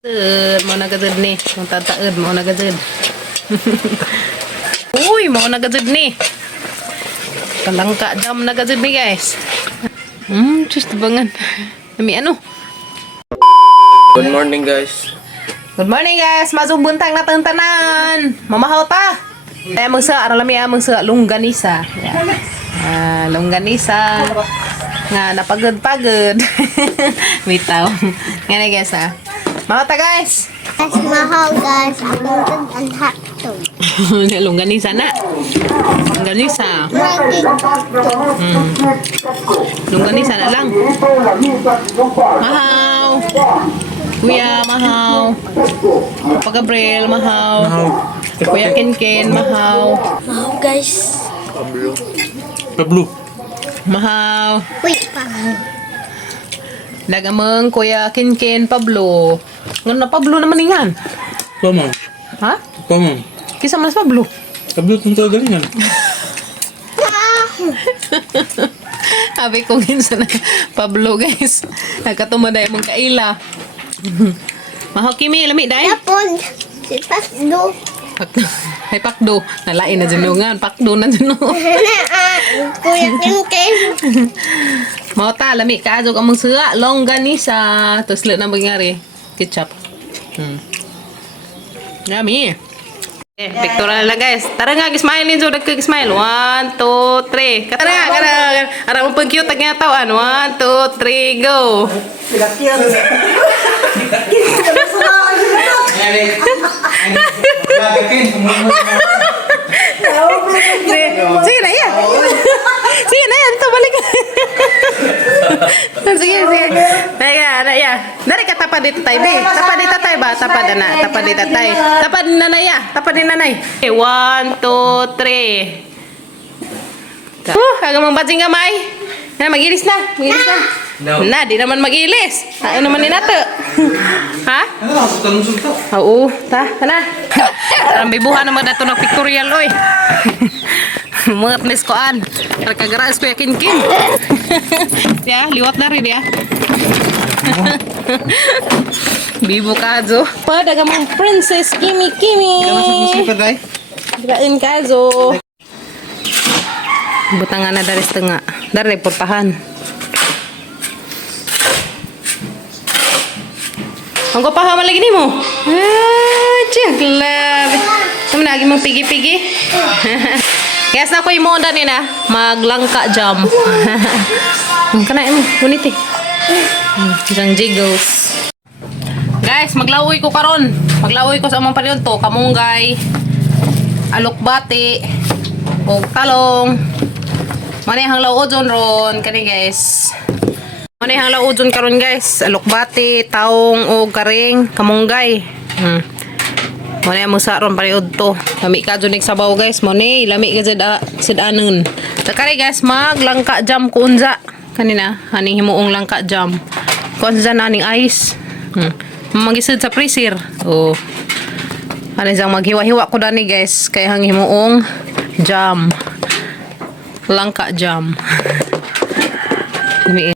Mau nagazid nih, mau tataed mau nagazid. Uy, mau nagazid nih. Kalangka jam nagazid nih guys. Cus banget. Demi anu. Good morning guys. Good morning guys, masuk buntang na tanan. Mamahaw ta. Mengsa aralami mengsa lungganisa. Ya. Lungganisa. Nga napagod-pagod. Bitaw. Ngene guys ah. Mau ta guys? Mas mahal guys, ang hakto. Lungganisa na. Lungganisa. Lungganisa na lang. Mahaw. Kuya, mahaw. Papa Gabriel, mahaw. Kuya Kenken, mahaw. Mahal guys. Pablo. Mahaw. Wait pa. Dagameng Kuya Kenken, Pablo. Ngano na Pablo naman ingan? Pamang. Ha? Pamang. Kisa mas Pablo. Pablo tentu galingan. Sabi ko ginsa na Pablo guys. Nagkatumad ay mong kaila. Mahaw kimi, lami day. Tapon. Si Pasdo. Ay pakdo. Nalain na dyan pakdo na dyan. Kuya Kinkin. Mau ta, lami ka. Adyo ka mong sira. Longganisa. Tapos lit na magyari. Ketchup. Yummy. Pictorial na guys. Tara nga, gismile ninyo. Nagkag-smile. 1, 2, 3. Tara nga. Ara mo pag cute. Tag nga tawan. 1, 2, 3, go. Sige na yan. Sige na yan. Ito balik. Sige. Teka, ya. Dari ka tapad dito tayo, be. Tapad dito tayo ba? Tapad na. Tapad dito tayo. Tapad ni nanay, ya. Tapad ni nanay. 1, 2, 3. Agak membajing gamay. Na, magilis na. Magilis na. Na, di naman magilis. Ano naman ni nato? Ha? Oo, ta, kana. Ang bibuhan naman na ito ng pictorial, oy. Mga pnes koan. Kagaras ko yakin kin. Ya, liwat na rin ya. Bibo kazo. Pada gamang princess Kimi. Grain kazo. Butangan na dari setengah. Dari portahan. Ang kapahaman lagi ni mo? Jagla. Naman lagi mong pigi-pigi. Guys, na ko yung monda ni na. Maglangka jam. Kanain mo. Ngunit eh. Isang jiggles. Guys, maglawoy ko karon. Maglawoy ko sa among panahon to. Kamunggay. Alokbati. O talong. Manihang laodon ron. Kani guys. Manihang laodon karon guys. Alokbati, taong o karing, kamunggay. Muna mo sa ron pariod to. Lami ka dyan sabaw guys. Muna lami ka sidanon. Takari guys, maglangka jam ko unza. Kanina, haning himuong langka jam. Kunza na aning ice. Magisid sa freezer. Oh. Haning sang maghiwa-hiwa ko dani guys. Kaya hang himuong jam. Langka jam.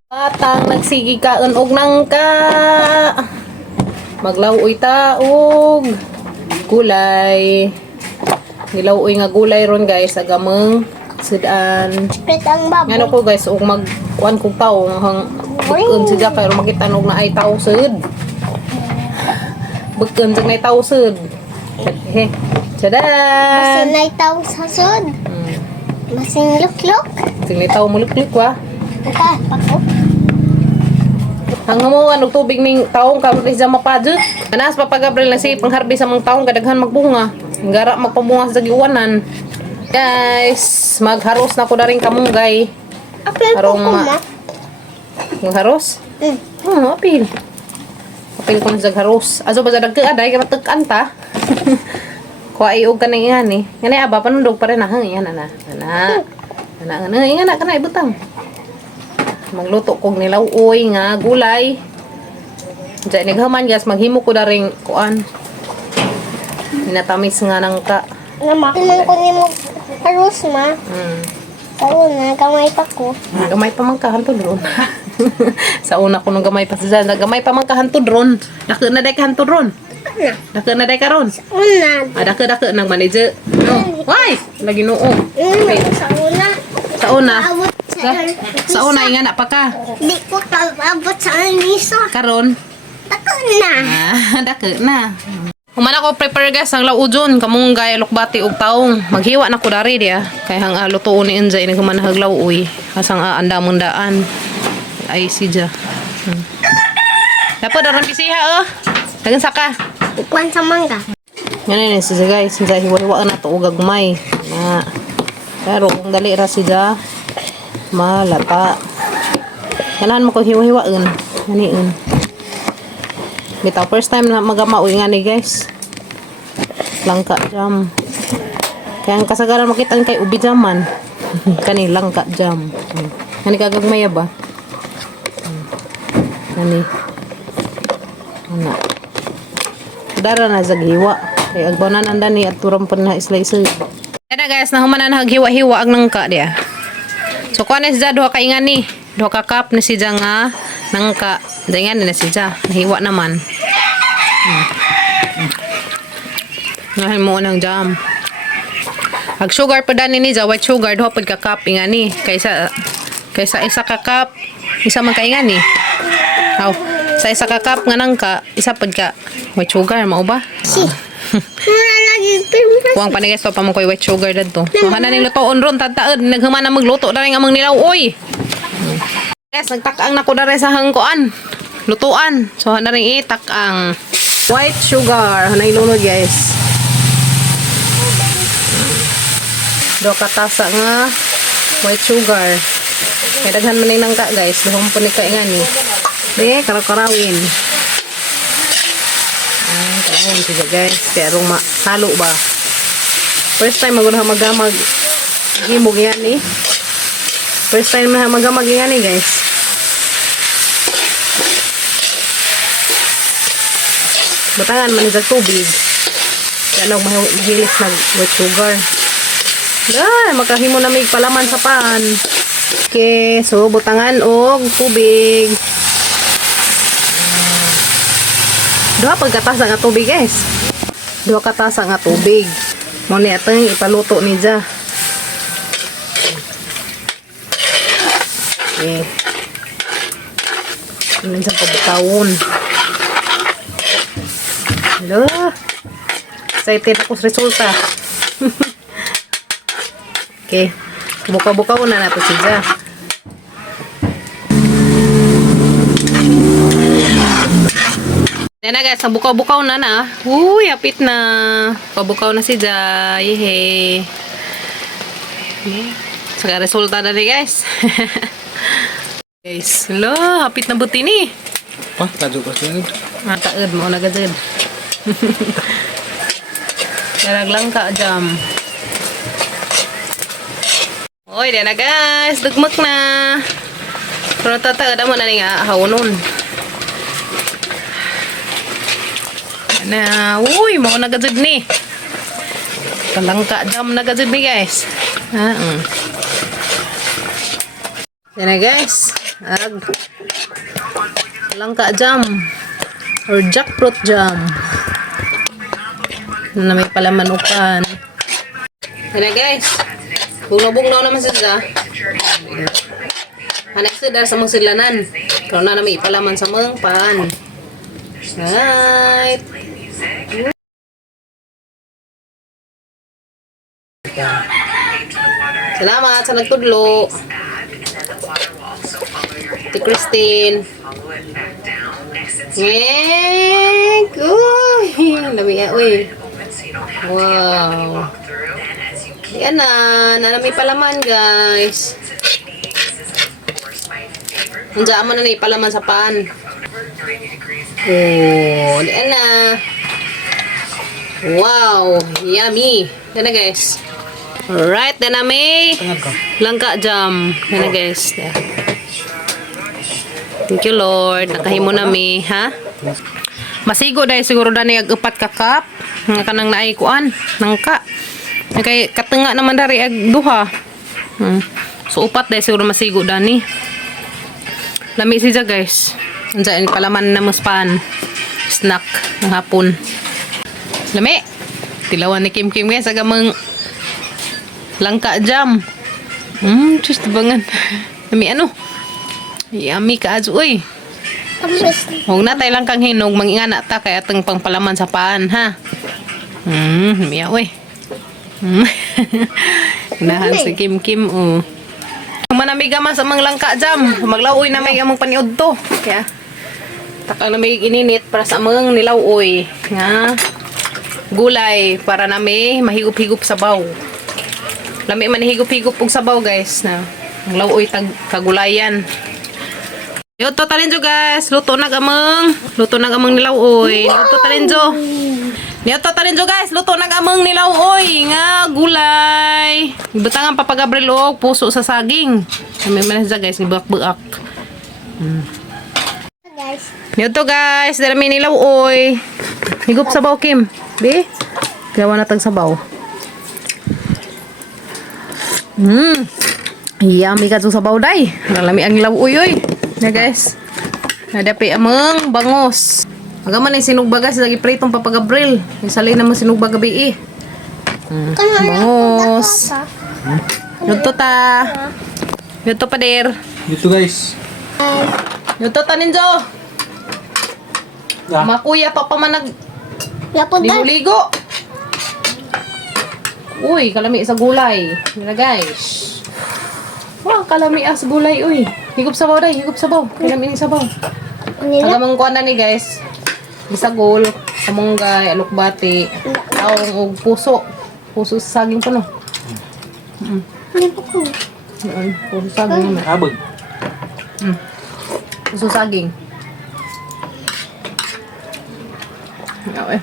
Patang nagsigi ka og nangka. Maglawoy taog. Gulay. Gilawoy nga gulay ron guys agameng sidan. Pitang babo. Ngano ko guys og magkuan kog tawo hang bukon siya kay makita nog na ay tawo sud. Bukon sa nay tawo sud. He. Tada. Masinay tao sa sud. Masing lukluk. Sing tawo muluk-luk wa. Aka, pako. Ang mo og tubig ning taong kamot sa mapadut. Anas Papa Gabriel na si pangharbi sa mga taong kadaghan magbunga. Ngara magpabunga sa giwanan. Guys, magharos na ko na rin kamunggay. Apil po ko ma. Magharos? Apil. Apil ko na sa haros. Aso ba sa dagkaaday kaya matagkan ta? Kuha iog ka na iyan eh. Ganay aba, panundog pa rin na. Iyan na. Iyan na, kanay butang. Magluto kog nilawoy nga gulay. Diyan naghaman guys, maghimo ko na rin kuan. Minatamis nga nang ka. Naman ko ni mo harus ma. Karon na gamay pa ko. Gamay pa man ka hanto doon. Sa una ko nung gamay pa sa dyan. Gamay pa man kahantod ron. Dako na day kahantod ron. Na. Dako na day karon. Una. Dako nang manager. No. Why? Lagi noo. Okay. Sa una. Sa una. Abot Sa una nga na pa ka. Di ko abot sa misa. Karon. Tako na. Dako na. Humana ko prepare guys ang laujon kamunggay lukbati ug taong maghiwa na ko dari dia kay hang lutuon ni Enjay ni kumanahag lauoy asang andamon daan ay sidya. Dapat daram bisiha dagan saka Ukwan sa mangga. yan ni sidya guys sinja hiwa-hiwa na to ug gagmay na pero kung dali ra sidya malata kanahan mo ko hiwa-hiwaon ganiin. Bitaw, first time na magamaoy nga ni guys. Langka jam. Kaya ang kasagaran makita kay ubi jaman. Kani langka jam. Kani kagagmaya ba? Kani. Ana. Dara na zaghiwa. Kay agbanan anda ni at turam pa na slice. Kada guys, nahuman na naghiwa-hiwa ang nangka dia. So kuan is duha ka ingani. Duha ka cup na si nga nangka. Dengan na siya. Nahiwa naman. Ngayon mo ng jam. Ag sugar pa dani ni white sugar do pud ka cup ingani kaysa isa ka cup isa man ka ingani. Aw, sa isa ka cup nga nangka isa pud ka white sugar mao ba? Si. Wala lagi pimpras. Kuang panigas pa mo koy white sugar dadto. So hanan ni lutoon ron tataod naghuman na magluto dali nga among nilaw oy. Guys, nagtak-ang nako dare sa hangkoan. Lutuan. So, na rin itak ang white sugar. Hanay lunod, guys. Do katasa nga white sugar. Kaya daghan man yung nangka, guys. Dahon po ni kaingan ni. Di, karaw-karawin. Karawin siya, guys. Kaya rong halo ba. First time magunahan magamag himog yan ni. First time magamag yan ni, guys. Butangan man sa tubig. Kaya mahilis na white sugar. Makahimo na may palaman sa pan. Okay, so butangan og tubig. Duha pagkatasa nga tubig, guys. Duha katasa nga tubig. Mo ni atong ipaluto ni ja. Okay. Ano sa pabutawon. Hello. Excited ako sa resulta. Okay. Buka-buka ko na nato siya. Yan na guys, buka-bukaw na na. Uy, apit na. Buka-bukaw na siya. Yehe. Saka resulta na rin guys. Guys, hello. Apit na buti ni. Pa, tajo pa siya. Mataod mo na gazid. Darag lang ka jam. Oy, di na guys, dugmak na. Pero tataod mo na nga hawon. Na, uy, mo na gazid ni. Kalangka jam na gazid ni guys. Yan na guys. Langka jam or jackfruit jam na may palaman upan. Yan guys, bugnaw naman sila. Hanak sila sa mga silanan karon na may palaman sa mga pan. Right. Salamat sa nagtudlo. Ate Christine. Uy, lami uy. Wow. Yan na, nanami palaman guys. Nandiyan mo na palaman sa pan. Oh, yan na. Wow, yummy. Yan na guys. Alright, yan na may langka jam. Yan na guys. Thank you Lord. Nakahimo na mi, ha? Masigo dahil siguro dani ag upat ka cup. Nga kanang naay kuan, nangka. Kay katenga naman dari ag duha. So upat dahil siguro masigo dani. Lami siya guys. Andiyan palaman na muspan. Snack ng hapon. Lami. Tilawan ni Kim Kim guys. Agamang langka jam. Just bangan. Lami ano? Yummy ka ajo uy. Huwag na tayo lang kang hinog. Mangingana ta kaya atang pangpalaman sa paan ha. Lami uy. Nahan si Kim Kim oh. Manamig man sa mga langka jam. Maglaoy na may among paniod to. Kaya takang lamig ininit para sa among nilawoy nga gulay para na may mahigup-higup sabaw. Lami man higup-higup og sabaw guys na maglawoy tag kagulayan. Luto talinjo guys. Luto na gamang nilawoy. Luto talinjo. Luto talinjo guys. Luto na gamang nilawoy nga gulay. Butangan papagabril og puso sa saging. Kami man sa guys ibak-bak. Guys. Luto guys. Dami nilawoy. Higup sabaw Kim. Be. Gawa na tag sabaw. Yummy ka sa sabaw day. Lami ang nilawoy oy. Na guys. Nadapi amang bangos. Agaman ay sinugba guys, lagi pritong papagabril. Isalay naman sinugba gabi eh. Bangos. Luto ta. Luto pa der. Dito guys. Luto ta ninjo. Makuya pa pa man Yapon tayo. ligo. Uy, kalami sa gulay. Mira guys. Wah, kalami sa gulay uy. Higup sabaw day, higup sabaw. Kalami ni sabaw. Nila. Agamang kuan na ni guys. Bisagol, kamunggay, alukbati, taong og puso. Puso sa saging pa no. Hindi po ko. Puso sa saging naman. Abag. Puso sa saging. Okay.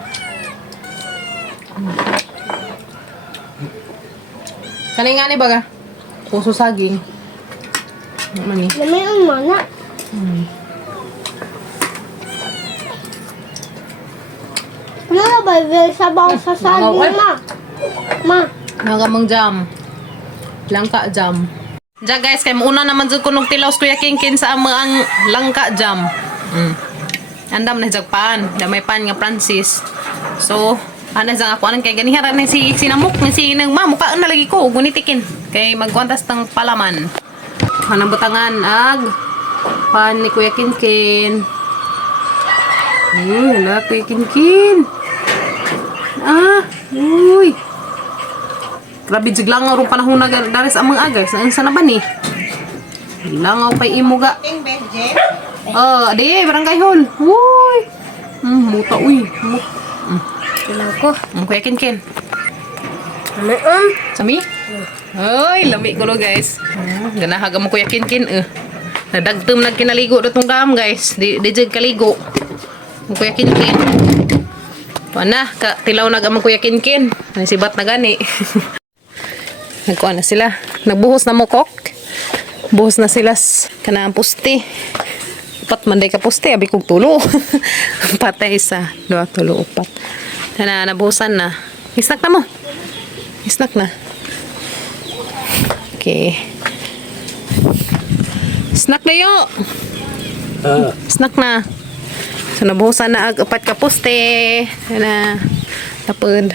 Kaning nga ni baga? Puso saging. Ano ni? Lamay ang mana. Ano ba? Sabaw sa saging, ma. Ma. Nagamang jam. Langka jam. Diyan guys, kay mauna naman dyan kunog tilaws Kuya Kingkin sa ang langka jam. Andam na jagpan. Damay pan nga Francis. So, ana dyan ako anang kay ganiharan na si sinamok. Si nagmamukaan na lagi ko. Gunitikin. Kay magkwantas ng palaman. Hanang butangan ag pan ni Kuya Kingkin. Wala Kuya Kingkin. Uy. Grabe jiglangaw ro panahon na dares among agas. Ang sana ba ni? Langaw pay imo ga. Adi barangay hall. Uy. Muta uy. Ako. Kuya Kingkin. Ano Sami? Ay, lami ko lo guys. Ganahaga mo Kuya Kingkin. Nadagtum nagkinaligo datong gam guys. Di jig kaligo. Kuya Kingkin. Pana, tilaw na gamang Kuya Kingkin. Ay sibat na gani. Nagkuha na sila. Nagbuhos na mo kok. Buhos na sila kana ang pusti. Upat manday ka pusti, abi kog tulo. Patay isa, dua tulo upat. Tana nabuhusan na. Isnak na mo. Isnak na. Okay. Snack na yo. Snack na. So nabuhusan na ag upat ka puste. Na tapod.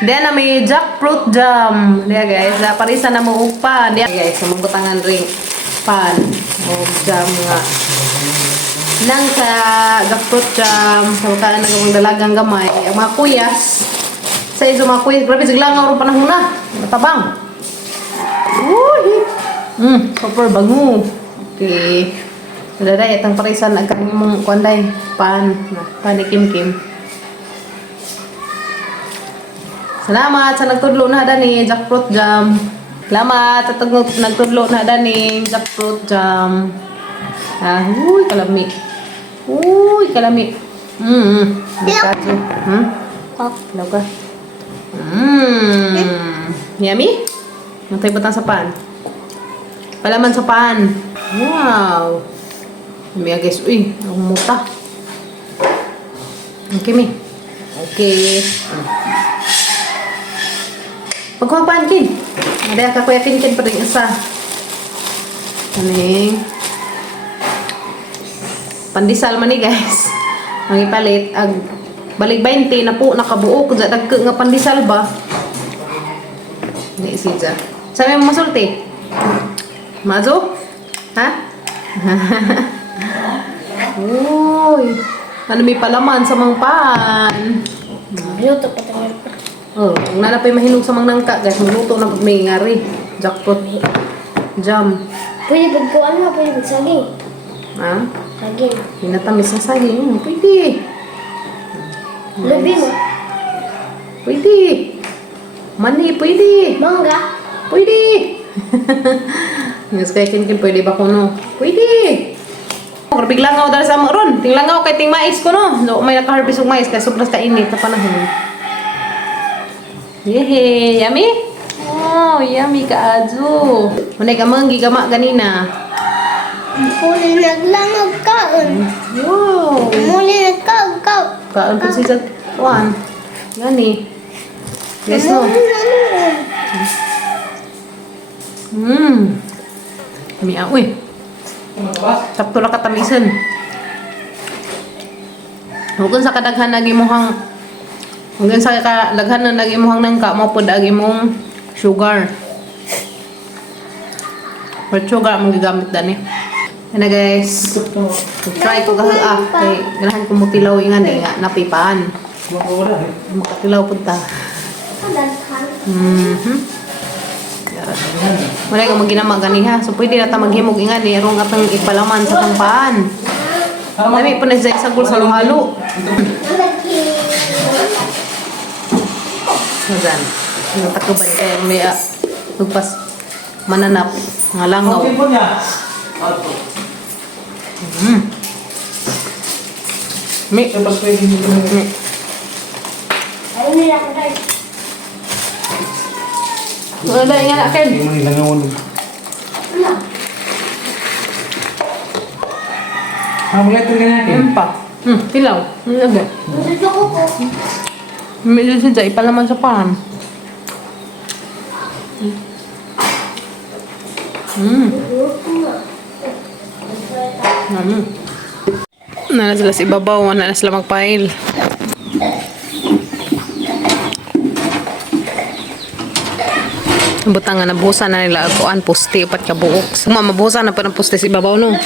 Then na may jackfruit jam. Diya guys, parisa na mo upa. Diya guys, mabutangan ring pan o jam nga. Nang sa jackfruit jam, sa bukaan ng dalagang gamay, ang mga kuyas. Sa iso mga kuyas, grabe siglang nga rin panahon na. Matabang. Uy! Super bango. Okay. Daday, itang parisan agkang mong kuanday. Pan ni Kim Kim. Salamat sa nagtudlo na dani jackfruit jam. Salamat sa nagtudlo na dani jackfruit jam. Uy, kalami. Uy, kalami. Bikaso. Law ka. Yummy? Matay batang sa pan. Palaman sa pan. Wow. Yummy guys. Uy, ang muta. Okay, mi. Okay. Pagkuha Kin. Ada ka Kuya Kin pa rin isa. Kaning pandesal man ni guys. Ang ipalit ag balik 20 na po nakabuo kun sa dagko nga pandesal ba. Ni siya. Sabi mo masulti. Mazo? Ha? Uy. Ano may palaman sa mga pan? Luto pa tayo. Oh, kung nanapay mahinog sa mga nangka, guys, magluto na pag may ngari. Jackpot. Jam. Pwede pagkuhan mo, pwede pagsaging. Ha? Saging. Pinatamis na saging. Pwede. Lubi mo. Pwede. Mani, pwede. Mangga. Pwede. Yes, kaya kin pwede ba ko no? Pwede. Grabe langaw dahil sa mga ron. Ting langaw kay ting mais ko no. No, may naka-harvest og mais kaya sobrang kainit na panahon. Yehey, yummy? Oh, yummy ka ajo. Unay ka mang gigama ganina. Muli naglangag kaon. Wow. Muli nagkaon. Kaon po si Juan. Gani. Yes no. Miya, uy. Sakto ra katamisan. Huwag sa kadaghan nagi mohang huwag sa kadaghan na nagi mohang nangka mo pod agi mong sugar. But sugar ang gigamit dani. Yan na guys. Try ko kaha kay ganahan ko mo tilaw ingan nga napipaan. Makatilaw pud ta. Wala ka maginama ganiha. So pwede na ta maghimog ingan ni arong atang ipalaman sa tampaan. Dami pa na sa sagol sa halo. Mazan. Ang takuban kaya may lugpas mananap nga langaw. Mi. Ayun nila ko tayo. Wala nga natin. Hindi mo nilangawan. Mula ito nga natin. Pa. Tilaw. Nilagay. Dito ko po. Medyo siya ipalaman sa pan. Na sila sa ibabaw, na sila magpail. Butang nga nabusa na nila kuan poste upat ka buok. Suma mabusa na pa ng poste sa ibabaw no.